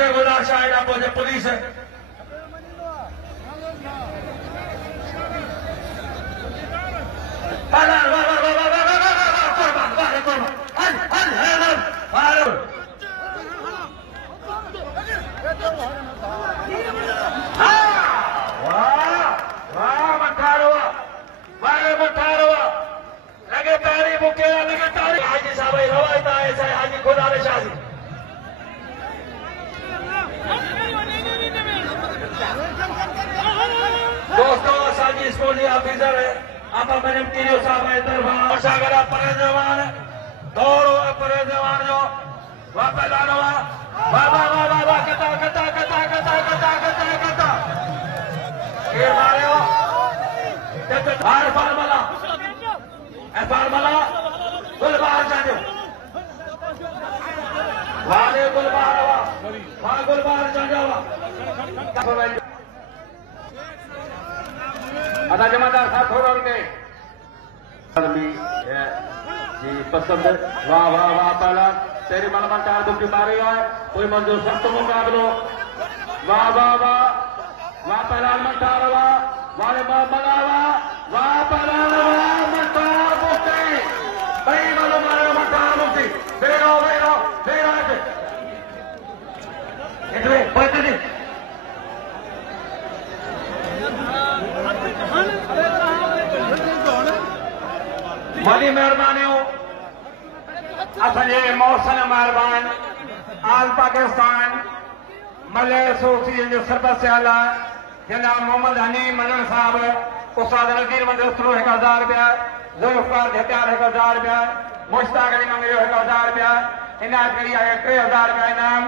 खे गुज़ारिश आहे पोइ पुलिस लगे तारी बुके लगे तारी हाजी साहब रवायत है हाजी खुदा ने शादी दोस्तों असांजी स्कूली ऑफिसर आपा मैडम टीओ साहब जे तरफ़ां शागिर्द परहेज़वान दौरो परहेज़वान जो वाह पहलवान वाह वाह वाह वाह वाह कता कता कता कता कता कता कता ये मारियो फार्मला फार्मला गुलबार जानियो वाले गुलबार वाह गुलबार जानियो वाह अदा जमादार साहब थोड़ा रुके जी पसंद वाह वाह वाह पहला तेरी मनमन चार दुख मारी है कोई मंजूर सख्त मुकाबलो वाह वाह वाह वाह पहला मंटार वाह वाले मना वाह पहला मंटार मुक्ति भाई मालूम मारे मंटार मुक्ति बेरो बेरो बेरो इतने पहुंचने वही मेहरबानियों असांजे मौसम मेहरबान आल पाकिस्तान मलय एसोसिएशन जो सरबसियाला जनाब मोहम्मद हनी मनन साहब उस्ताद नज़ीर मंदरु 1000 रुपया जुल्फकार हथियार 1000 रुपया मुश्ताक अली मंगरियो 1000 रुपया इनायत करी आहे 3000 रुपया इनाम।